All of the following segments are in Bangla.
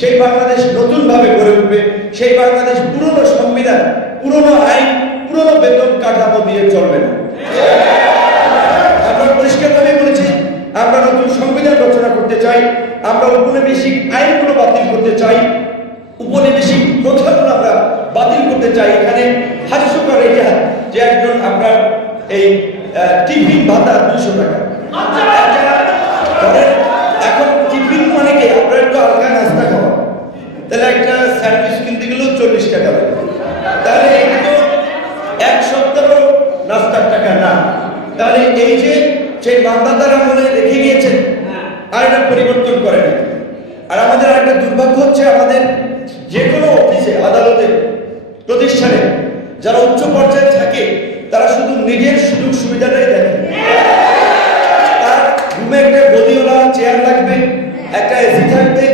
সেই বাংলাদেশ নতুন ভাবে গড়ে উঠবে। সেই বাংলাদেশ পুরনো সংবিধান, পুরনো আইন, পুরনো বেতন কাঠামো দিয়ে চলবে না। আমরা পরিষ্কারভাবে বলেছি, আমরা নতুন সংবিধান রচনা করতে চাই। আমরা উপনিবেশিক আইনগুলো বাতিল করতে চাই, উপনিবেশিক প্রথাগুলো আমরা বাতিল করতে চাই। এখানে হাস্যকর এটা যে একজন আপনার এই টিফিন ভাতা 200 টাকা, এখন টিফিন মানে কি আপনার একটু হালকা নাস্তা খাওয়া, তাহলে একটা স্যান্ডউইচ কিনতে গেলেও 40 টাকা লাগে। তাহলে এগুলো এক সপ্তাহ নাস্তার টাকা না। তাহলে এই যে সেই বান্দাদার আমলে রেখে গিয়েছেন, আর এটা পরিবর্তন করে না। আর আমাদের আরেকটা দুর্ভাগ্য হচ্ছে, আমাদের যে কোনো অফিসে, আদালতে, প্রতিষ্ঠানে যারা উচ্চ পর্যায়ে থাকে তারা শুধু নিজের সুযোগ সুবিধাটাই দেখে। তার রুমে একটা গদিওয়ালা চেয়ার লাগবে, একটা এসি থাকবে,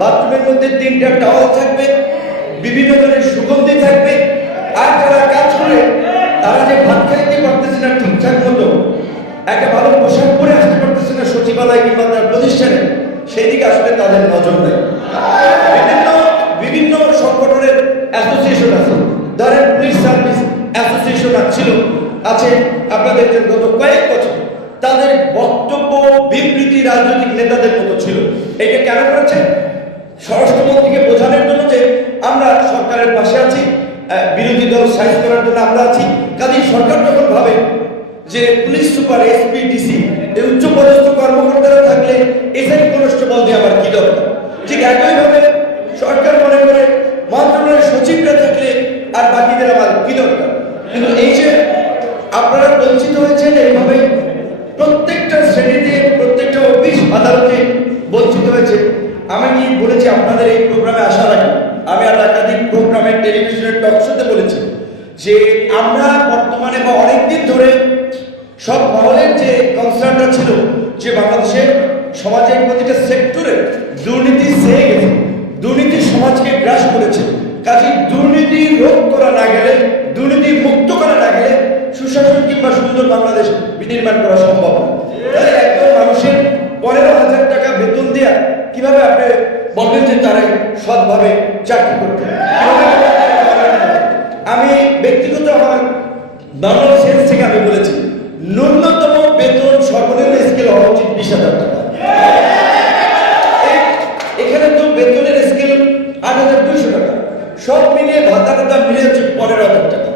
বাথরুমের মধ্যে 3টা টাওয়াল থাকবে, বিভিন্ন ধরনের সুগন্ধি থাকবে। আর যারা কাজ করে তারা যে ভাত খাইতে পারতেছে না ঠিকঠাক মতো, একটা ভালো পোশাক পরে আসতে পারতেছে না সচিবালয় কিংবা তার প্রতিষ্ঠানে, সেই দিকে আসলে তাদের নজর নেই। বিভিন্ন সংগঠনের অ্যাসোসিয়েশন আছে, ধরেন পুলিশ সার্ভিস অ্যাসোসিয়েশন আছে আপনাদের গত কয়েক বছর। তাদের বক্তব্য বিবৃতি রাজনৈতিক নেতাদের মতো ছিল। এটা কেন করেছে? স্বরাষ্ট্রমন্ত্রীকে বোঝানোর জন্য যে আমরা সরকারের পাশে আছি, বিরোধী দল সাইজ করার জন্য আমরা আছি। কাজেই সরকার যখন ভাবে যে পুলিশ সুপার, এসপি, ডিসি এই উচ্চ পদস্থ কর্মকর্তারা থাকলে এসআই কনস্টেবল দিয়ে আমার কি দরকার, ঠিক একইভাবে সরকার মনে করে মন্ত্রণালয়ের সচিবরা থাকলে আর বাকিদের আমার কি দরকার। কিন্তু এই যে আপনারা বঞ্চিত হয়েছেন, এইভাবে প্রত্যেকটা শ্রেণীতে, প্রত্যেকটা অফিস আদালতে বঞ্চিত হয়েছে। আমি কি বলেছি আপনাদের এই প্রোগ্রামে আসার আগে, আমি আর একাধিক প্রোগ্রামে, টেলিভিশনের টক শোতে বলেছি যে আমরা বর্তমানে বা অনেকদিন ধরে সব মহলের যে কনসার্নটা ছিল যে বাংলাদেশের সমাজের প্রতিটা সেক্টরে দুর্নীতি ছেয়ে গেছে, দুর্নীতি সমাজকে গ্রাস করেছে। কাজেই দুর্নীতি রোধ করা না গেলে, দুর্নীতি মুক্ত করা না গেলে সুশাসন কিংবা সুন্দর বাংলাদেশ বিনির্মাণ করা সম্ভব না। তাহলে একজন মানুষের 15,000 টাকা বেতন দেওয়া কিভাবে আপনি বলবেন যে তারা সৎভাবে চাকরি করতে? আমি ব্যক্তিগত আমার নর্মাল সেন্স থেকে আমি বলেছি, ন্যূনতম বেতন সর্বনিম্ন স্কেল হওয়া উচিত 20,000 টাকা। এখানে তো বেতনের স্কেল 8,200 টাকা, সব মিলিয়ে ভাতা টাতা মিলে হচ্ছে 15,000 টাকা।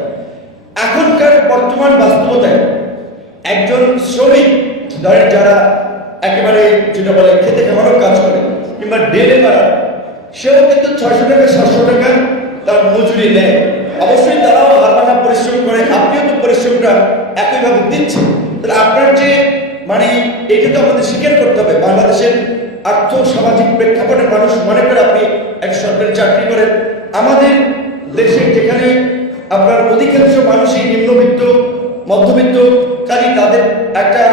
এখনকার বর্তমান বাস্তবতায় একজন শ্রমিক, ধরেন যারা একেবারে যেটা বলে খেতে খাওয়ারও কাজ করে কিংবা ডেলে মারা, সেও কিন্তু 600 টাকা 700 টাকা তার মজুরি নেয়। অবশ্যই তারাও হারমানা পরিশ্রম করে, আপনিও তো পরিশ্রমটা একইভাবে দিচ্ছেন। তাহলে আপনার যে মানে এটা তো আমাদের স্বীকার করতে হবে, বাংলাদেশের আর্থ সামাজিক প্রেক্ষাপটে মানুষ মনে করে আপনি এক সরকারি চাকরি করেন। আমাদের দেশে যেখানে আপনার অধিকাংশ মানুষই নিম্নবিত্ত, মধ্যবিত্ত, কাজে তাদের একটা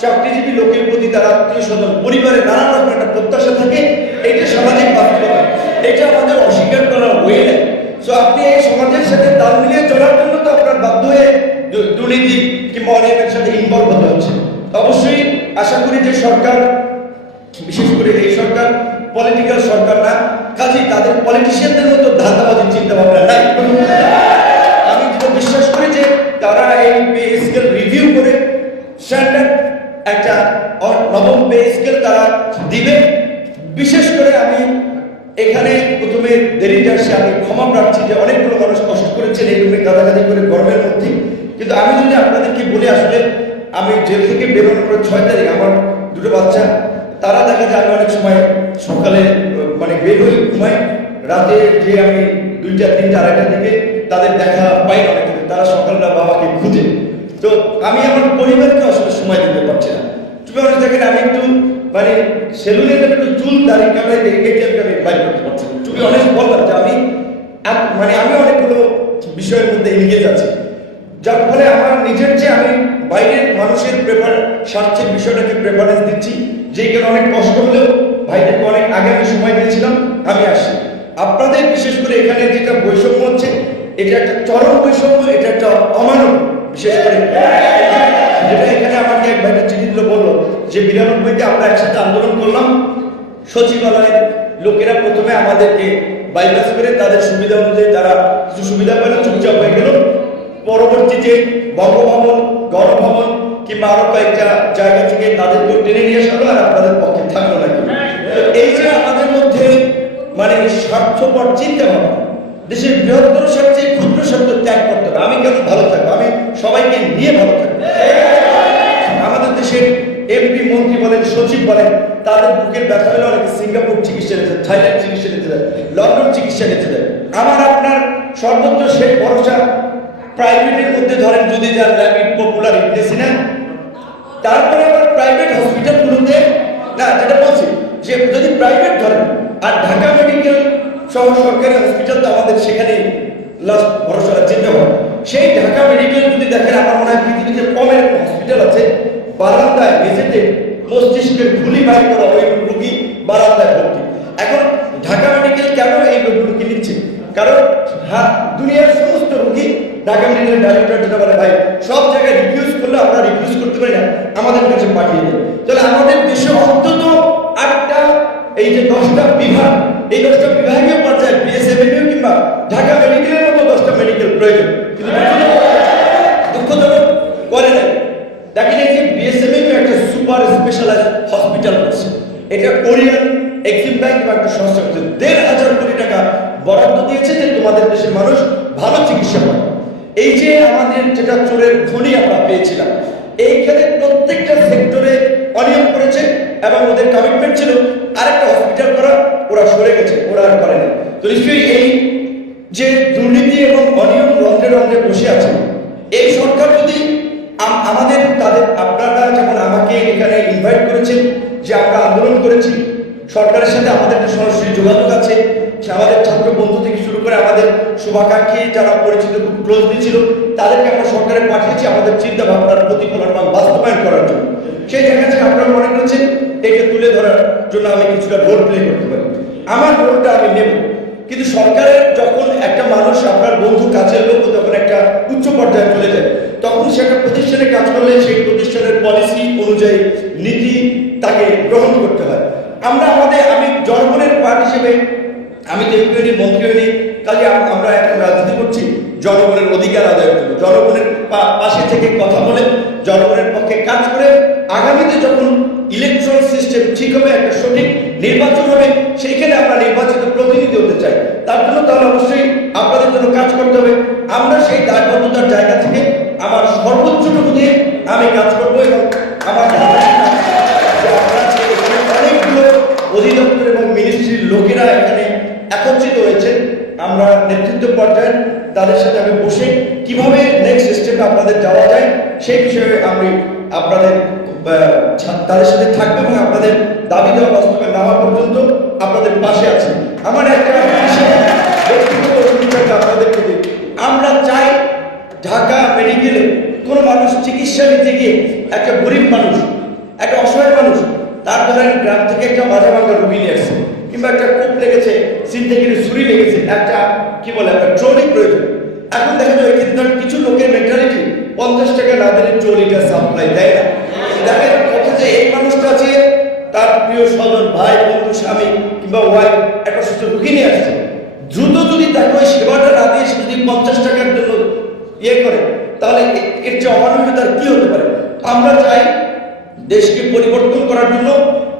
চাকরিজীবী লোকের প্রতি তার আত্মীয় স্বজন, পরিবারের নানা রকম একটা প্রত্যাশা থাকে। এইটা সামাজিক বাস্তবতা, এটা আমাদের অস্বীকার করার হয়ে নেই। সো আপনি এই সমাজের সাথে তাল মিলিয়ে চলার জন্য তো আপনার বাধ্য হয়ে দুর্নীতি কিংবা অনিয়মের সাথে ইনভলভ হতে হচ্ছে। অবশ্যই আশা করি যে সরকার, বিশেষ করে এই সরকার পলিটিক্যাল সরকার না, কাজেই তাদের পলিটিশিয়ানদের মতো ধাঁধাবাজির চিন্তা ভাবনা নাই। আমি যেটা বিশ্বাস করি যে তারা এই পে স্কেল রিভিউ করে স্ট্যান্ডার্ড একটা নবম পে স্কেল তারা দিবে। বিশেষ করে আমি এখানে প্রথমে দেরিটা আসছে, আমি ক্ষমা প্রার্থী যে অনেকগুলো মানুষ কষ্ট করেছেন এই রুমে গাদাগাদি করে গরমের মধ্যে। কিন্তু আমি যদি আপনাদেরকে বলি, আসলে আমি জেল থেকে বেরোনোর পর 6 তারিখ আমার দুটো বাচ্চা, তারা দেখা যায় আমি অনেক সময় সকালে মানে বের হই, ঘুমাই, রাতে যে আমি 2টা 3টা 2:30টার দিকে তাদের দেখা পাই না, অনেকে তারা সকালবেলা বাবাকে খুঁজে। তো আমি আমার পরিবারকে আসলে সময় দিতে পারছি না। তুমি অনেক দেখেন আমি একটু মানে সেলুনে একটু চুল দাড়ি কাটাই এটিএমকে আমি বাইর করতে পারছি না। তুমি অনেক বললাম যে আমি মানে আমি অনেকগুলো বিষয়ের মধ্যে এঙ্গেজ আছি, যার ফলে আমার নিজের যে আমি বাইরের মানুষের স্বার্থের বিষয়টাকে প্রেফারেন্স দিচ্ছি, যেই কারণে অনেক কষ্ট হলেও ভাইদেরকে অনেক আগে আমি সময় দিয়েছিলাম। আমি আসি আপনাদের, বিশেষ করে এখানে যেটা বৈষম্য হচ্ছে, এটা একটা চরম বৈষম্য, এটা একটা অমানব। বিশেষ করে যেটা এখানে আমাকে এক ভাইটা চিঠি দিল, বললো যে 92-তে আমরা একসাথে আন্দোলন করলাম, সচিবালয় লোকেরা প্রথমে আমাদেরকে বাইপাস করে তাদের সুবিধা অনুযায়ী তারা কিছু সুবিধা পেল, চুপচাপ হয়ে গেল। পরবর্তীতে বঙ্গভবন, গণভবন কিংবা আরো কয়েকটা জায়গা থেকে তাদেরকে টেনে নিয়ে আসলো, আর আপনাদের পক্ষে থাকলো না। এই যে আমাদের মধ্যে মানে স্বার্থপর চিন্তা ভাবনা, দেশের বৃহত্তর স্বার্থে ক্ষুদ্র স্বার্থ ত্যাগ করতে হবে। আমি কেন ভালো থাকবো, আমি সবাইকে নিয়ে ভালো থাকবো। আমাদের দেশের এমপি, মন্ত্রী বলেন, সচিব বলেন, তাদের বুকের ব্যথা হলে অনেকে সিঙ্গাপুর চিকিৎসা নিতে যায়, থাইল্যান্ড চিকিৎসা নিতে যায়, লন্ডন চিকিৎসা নিতে যায়। আমার আপনার সর্বোচ্চ শেষ ভরসা প্রাইভেটের মধ্যে ধরেন যদি যান র্যাপিড, পপুলার, ইমপ্রেসি না, তারপরে আবার প্রাইভেট হসপিটালগুলোতে না, যেটা বলছি যে যদি প্রাইভেট ধরেন, আর ঢাকা মেডিকেল সহ সরকারি হসপিটাল তো আমাদের সেখানে লাস্ট ভরসা চিন্তা হয়। সেই ঢাকা মেডিকেল যদি দেখেন, আমার মনে হয় পৃথিবীতে কমের হসপিটাল আছে বারান্দায় মেঝেতে মস্তিষ্কের গুলি বাইর করা ওই রোগী বারান্দায় ভর্তি। এখন ঢাকা মেডিকেল কেন এই রোগীকে নিচ্ছে? কারণ দুনিয়ার সমস্ত রোগী ঢাকা মেডিকেলের ডাইরেক্টর যেটা বলে, ভাই সব জায়গায় রিফিউজ করলে আমরা রিফিউজ করতে পারি না, আমাদের কাছে পাঠিয়ে দেয়। তাহলে আমাদের দেশে অন্তত 8টা এই যে 10টা বিভাগ, এই 10টা বিভাগীয় পর্যায়ে বিএসএমএমইউ কিংবা ঢাকা মেডিকেলের মতো 10টা মেডিকেল প্রয়োজন, কিন্তু দুঃখজনক করে নাই। দেখেন এই যে বিএসএমএমইউ একটা সুপার স্পেশালাইজড হসপিটাল করছে, এটা কোরিয়ান এক্সিম ব্যাংক বা একটা সংস্থা 1,500 কোটি টাকা বরাদ্দ দিয়েছে যে তোমাদের দেশের মানুষ ভালো চিকিৎসা পায়। এই যে আমাদের যেটা চোরের খনি আমরা পেয়েছিলাম, এইখানে প্রত্যেকটা সেক্টরে অনিয়ম করেছে এবং ওদের কমিটমেন্ট ছিল আরেকটা হসপিটাল করা, ওরা সরে গেছে, ওরা আর করে না। তো নিশ্চয়ই এই যে দুর্নীতি এবং অনিয়ম রন্ধ্রে রন্ধ্রে বসে আছে, এই সরকার যদি আমাদের তাদের, আপনারা যেমন আমাকে এখানে ইনভাইট করেছেন যে আমরা আন্দোলন করেছি, সরকারের সাথে আমাদের সরাসরি যোগাযোগ আছে, আমাদের ছাত্র বন্ধু থেকে শুরু করে আমাদের শুভাকাঙ্ক্ষী যারা পরিচিত খুব ক্লোজলি ছিল, তাদেরকে আমরা সরকারে পাঠিয়েছি আমাদের চিন্তা ভাবনার প্রতিফলন বা বাস্তবায়ন করার জন্য। সেই জায়গা থেকে আপনারা মনে করেছেন একে তুলে ধরার জন্য আমি কিছুটা রোল প্লে করতে পারি, আমার রোলটা আমি নেব। কিন্তু সরকারের যখন একটা মানুষ আপনার বন্ধু কাছের লোক যখন একটা উচ্চ পর্যায়ে চলে যায়, তখন সে একটা প্রতিষ্ঠানে কাজ করলে সেই প্রতিষ্ঠানের পলিসি অনুযায়ী নীতি তাকে গ্রহণ করতে হয়। আমি জনগণের পার্টি হিসেবে, আমি তো এমপি হইনি, মন্ত্রী হইনি, কাজে আমরা এখন রাজনীতি করছি জনগণের অধিকার আদায়ের জন্য, জনগণের পাশে থেকে কথা বলে, জনগণের পক্ষে কাজ করে আগামীতে যখন ইলেকট্রাল সিস্টেম ঠিক হবে, একটা সঠিক নির্বাচন হবে, সেইখানে আমরা নির্বাচিত প্রতিনিধি হতে চাই। তার জন্য তাহলে অবশ্যই আপনাদের জন্য কাজ করতে হবে। আমরা সেই দায়বদ্ধতার জায়গা থেকে আমার সর্বোচ্চটুকু দিয়ে আমি কাজ করবো এবং আমার অনেকগুলো অধিদপ্তর এবং মিনিস্ট্রির লোকেরা এখানে একত্রিত হয়েছে। আমরা নেতৃত্ব পর্যায়ে তাদের সাথে আমি বসে কিভাবে নেক্সট স্টেপে আপনাদের যাওয়া যায় সেই বিষয়ে আমি আপনাদের তাদের সাথে থাকবো এবং আপনাদের দাবি দেওয়া বাস্তবায়ন না হওয়া পর্যন্ত আপনাদের পাশে আছি। আমার একটা ব্যক্তিগত অভিজ্ঞতা আপনাদেরকে দিই। আমরা চাই ঢাকা মেডিকেলে কোনো মানুষ চিকিৎসা নিতে গিয়ে, একটা গরিব মানুষ, একটা অসহায় মানুষ, তার ধরেন গ্রাম থেকে একটা মাঝা ভাঙা রুগী নিয়ে আসছে, কিংবা একটা কূপ লেগেছে, সিন থেকে ছুরি লেগেছে, একটা কি বলে একটা ট্রলি প্রয়োজন। এখন দেখা যায় কিন্তু কিছু লোকের মেন্টালিটি 50 টাকা না দিলে ট্রলিটা সাপ্লাই দেয় না। দেখেন কথা যে এই মানুষটা আছে, তার প্রিয় স্বজন, ভাই, বন্ধু, স্বামী কিংবা ওয়াইফ একটা সুস্থ রুগী নিয়ে আসছে, দ্রুত যদি তাকে ওই সেবাটা না দিয়ে সে যদি 50 টাকার জন্য করে, তাহলে এর যে অমানবিকতার কি হতে পারে? আমরা চাই দেশকে পরিবর্তন করার জন্য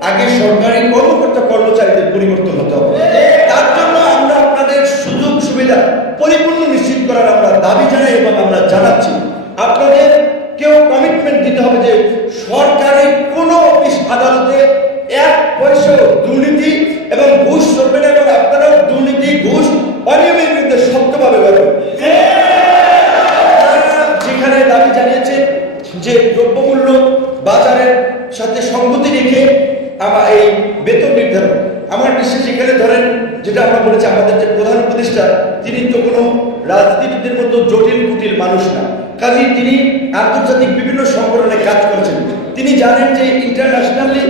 আগে সরকারি কর্মকর্তা কর্মচারীদের পরিবর্তন হতে হবে। তার জন্য আমরা আপনাদের সুযোগ সুবিধা পরিপূর্ণ নিশ্চিত করার আমরা দাবি জানাই এবং আমরা জানাচ্ছি। আপনাদের কেউ কমিটমেন্ট দিতে হবে যে সরকারি কোনো অফিস আদালতে 1 পয়সা দুর্নীতি এবং ঘুষ চলবে না, এবং আপনারাও দুর্নীতি, ঘুষ, অনিয়মের বিরুদ্ধে শক্তভাবে লড়বেন। যেখানে দাবি জানিয়েছেন যে দ্রব্যমূল্য বাজারের সাথে সঙ্গতি রেখে আমার এই বেতন নির্ধারণ, আমার বিশ্বাস এখানে ধরেন যেটা আমরা বলেছি, আমাদের যে প্রধান উপদেষ্টা তিনি তো কোনো রাজনীতিবিদদের মতো জটিল কুটিল মানুষ না, কাজে তিনি আন্তর্জাতিক বিভিন্ন সংগঠনে কাজ করেছেন। তিনি জানেন যে ইন্টারন্যাশনালি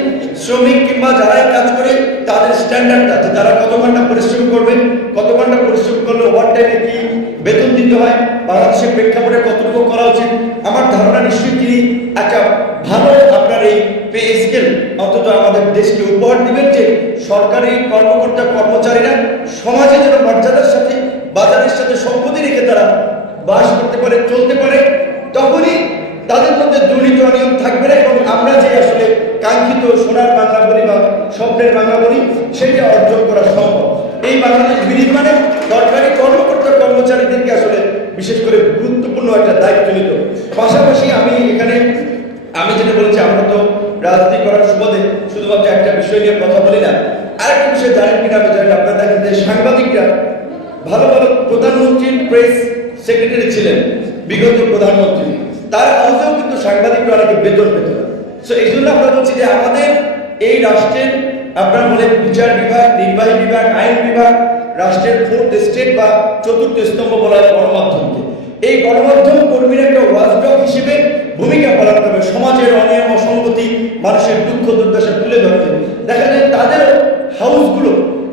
শ্রমিক কিংবা যারাই কাজ করে তাদের স্ট্যান্ডার্ডটা, যে তারা কত ঘন্টা পরিশ্রম করবে, কত ঘন্টা পরিশ্রম করলে ওভার টাইমে কি বেতন দিতে হয়, বাংলাদেশের প্রেক্ষাপটে কতটুকু করা উচিত। আমার ধারণা নিশ্চয়ই তিনি একটা ভালো আপনার এই পে স্কেল অন্তত আমাদের দেশকে উপহার দিবেন, যে সরকারি কর্মকর্তা কর্মচারীরা সমাজে যেন মর্যাদার সাথে বাজারের সাথে সম্পত্তি রেখে তারা বাস করতে পারে, চলতে পারে, তখনই তাদের মধ্যে দুর্নীতি অনিয়ম থাকবে না এবং আমরা যে আসলে কাঙ্ক্ষিত সোনার বাংলা বলি বা স্বপ্নের বাংলা বলি সেটা অর্জন করা সম্ভব। এই বাংলাদেশ বিনির্মাণে সরকারি কর্মকর্তা কর্মচারীদেরকে আসলে বিশেষ করে গুরুত্বপূর্ণ একটা দায়িত্ব নিত। পাশাপাশি আমি যেটা বলেছি, আমরা তো রাজনীতি করার সুবাদে শুধুমাত্র একটা বিষয় নিয়ে কথা বলি না, আরেকটা বিষয় জানেন কিনা আমি জানি না, আপনারা দেখেন যে সাংবাদিকরা ভালো ভালো প্রধানমন্ত্রীর প্রেস সেক্রেটারি ছিলেন, বিগত প্রধানমন্ত্রী, তার হাউসেও কিন্তু সাংবাদিকরা অনেকে বেতন পেত না। সো এই জন্য আমরা বলছি যে আমাদের এই রাষ্ট্রের আপনার বলে বিচার বিভাগ, নির্বাহী বিভাগ, আইন বিভাগ, রাষ্ট্রের ফোর্থ স্টেট বা চতুর্থ স্তম্ভ বলা হয় গণমাধ্যমকে, এই গণমাধ্যম কর্মীর একটা ওয়াচডগ হিসেবে ভূমিকা পালন করবে, সমাজের অনিয়ম অসঙ্গতি মানুষের দুঃখ দুর্দশা তুলে ধরতে। দেখা যায় তাদের হাউসগুলো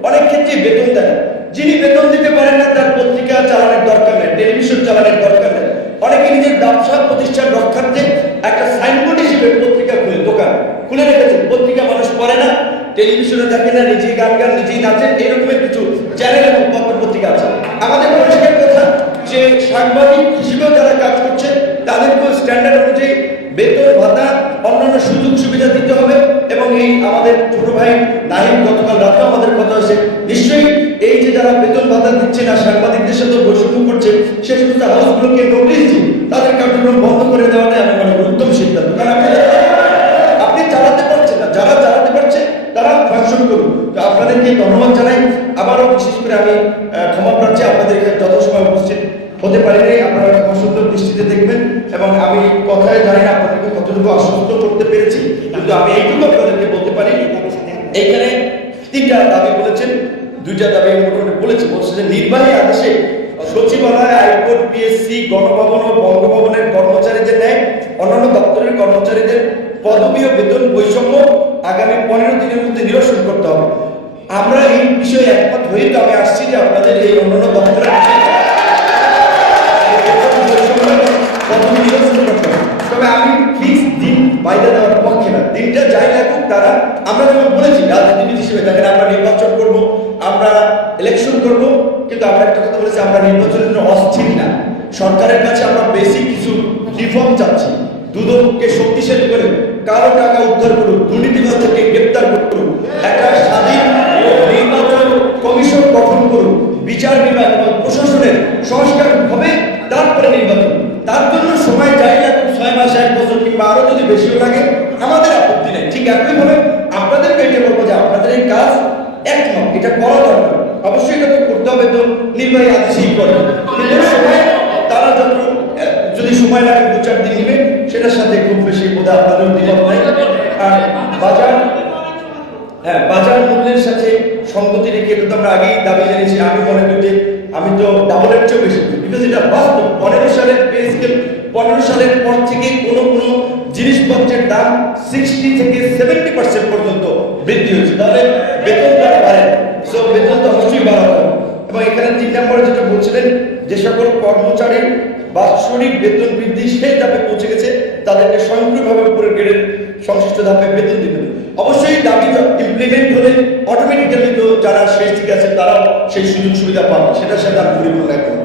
অনেক ক্ষেত্রে বেতন দেয় না, যিনি বেতন দিতে পারেন না তার পত্রিকা চালানোর দরকার নেই, টেলিভিশন চালানোর দরকার নেই, অনেকে নিজের ব্যবসা প্রতিষ্ঠান রক্ষার্থে একটা সাইনবোর্ড হিসেবে পত্রিকা দোকান খুলে রেখেছে, পত্রিকা মানুষ পড়ে না, টেলিভিশনে দেখে না, নিজেই গান নিজেই নাচেন, এরকমের কিছু চ্যানেল এবং পত্র পত্রিকা আছে। আমাদের পরিষ্কার কথা যে সাংবাদিক হিসেবেও যারা কাজ করছে তাদেরকেও স্ট্যান্ডার্ড অনুযায়ী বেতন ভাতা অন্যান্য সুযোগ সুবিধা দিতে হবে। এবং এই আমাদের ছোট ভাই নাহিম গতকাল রাতে আমাদের কথা হয়েছে, নিশ্চয়ই এই যে যারা বেতন ভাতা দিচ্ছে না, সাংবাদিকদের সাথে বৈষম্য করছে, সে সমস্ত হাউসগুলোকে নোটিশ দিন, তাদের কার্যক্রম বন্ধ করে দেওয়াটাই আমি মনে করি উত্তম সিদ্ধান্ত। কারণ আপনি চালাতে পারছেন না, যারা চালাতে পারছে তারা ফাংশন করুন। তো আপনাদেরকে ধন্যবাদ জানাই। আবারও বিশেষ করে আমি ক্ষমা প্রার্থী, আপনাদের এখানে যত সময় উপস্থিত হতে পারিনি, আপনারা সুন্দর দৃষ্টিতে দেখবেন। এবং আমি কথায় জানি না আপনাদেরকে কতটুকু আশ্বস্ত করতে পেরেছি, কিন্তু আমি এইটুকু আপনাদেরকে বলতে পারি, এইখানে 3টা দাবি বলেছেন, 2টা দাবি মোটামুটি বলছে যে নির্বাহী আদেশে সচিবালয়, হাইকোর্ট, পিএসসি, গণভবন ও বঙ্গভবনের কর্মচারীদের ন্যায় অন্যান্য দপ্তরের কর্মচারীদের পদবি ও বেতন বৈষম্য আগামী 15 দিনের মধ্যে নিরসন করতে হবে। আমরা এই বিষয়ে একমত হয়ে তো আমি আসছি যে আপনাদের এই অন্যান্য দপ্তরের তবে আমি ফিক্স দিন বাইরে দেওয়ার পক্ষে না, দিনটা যাই লাগুক তারা, আমরা যেমন বলেছি রাজনীতিবিদ হিসেবে দেখেন আমরা নির্বাচন করব, আমরা ইলেকশন করব, কিন্তু আমরা একটা কথা বলেছি আমরা নির্বাচনের জন্য অস্থির না, সরকারের কাছে আমরা বেসিক কিছু রিফর্ম চাচ্ছি, দুদককে শক্তিশালী করে কারো টাকা উদ্ধার করুন, দুর্নীতিবাজকে গ্রেপ্তার করুন, একটা স্বাধীন নির্বাচন কমিশন গঠন করুন, বিচার বিভাগ এবং প্রশাসনের সংস্কার হবে, তারপরে নির্বাচন। তার জন্য সময় যাই লাগুক, 6 মাস 1 বছর কিংবা আরো যদি বেশিও লাগে, আমাদের আপত্তি নেই। ঠিক একইভাবে আপনাদেরকে এটা বলবো যে আপনাদের এই কাজ একমত, এটা করা দরকার, অবশ্যই এটা তো করতে হবে, তো নির্বাহী আদেশই করে, কিন্তু সময় তারা যদি সময় লাগে 2-4 দিন নেবে, সেটার সাথে খুব বেশি বোধ আপনাদের দ্বিমত নাই। আর বাজার মূল্যের সাথে সঙ্গতি রেখে এটা তো আমরা আগেই দাবি জানিয়েছি। আমি মনে করি যে আমি তো ডাবলের চেয়েও বেশি, বিকজ এটা বাস্তব। 15 সালের পে স্কেল, 15 সালের পর থেকে কোনো জিনিসপত্রের দাম 60 থেকে 70% পর্যন্ত বৃদ্ধি হয়েছে, তাহলে বেতন তারা বাড়ে, সো বেতন তো অবশ্যই বাড়াতে হবে। এবং এখানে 3 নম্বরে যেটা বলছিলেন, যে সকল কর্মচারীর বাৎসরিক বেতন বৃদ্ধি সেই ধাপে পৌঁছে গেছে, তাদেরকে স্বয়ংক্রিয়ভাবে উপরের গ্রেডের সংশ্লিষ্ট ধাপে বেতন দিতে হবে। অবশ্যই দাবি ইমপ্লিমেন্ট হলে অটোমেটিক্যালি তো যারা শেষ দিকে আছে তারাও সেই সুযোগ সুবিধা পাবে, সেটার সাথে আমি পরিপূর্ণ একমত।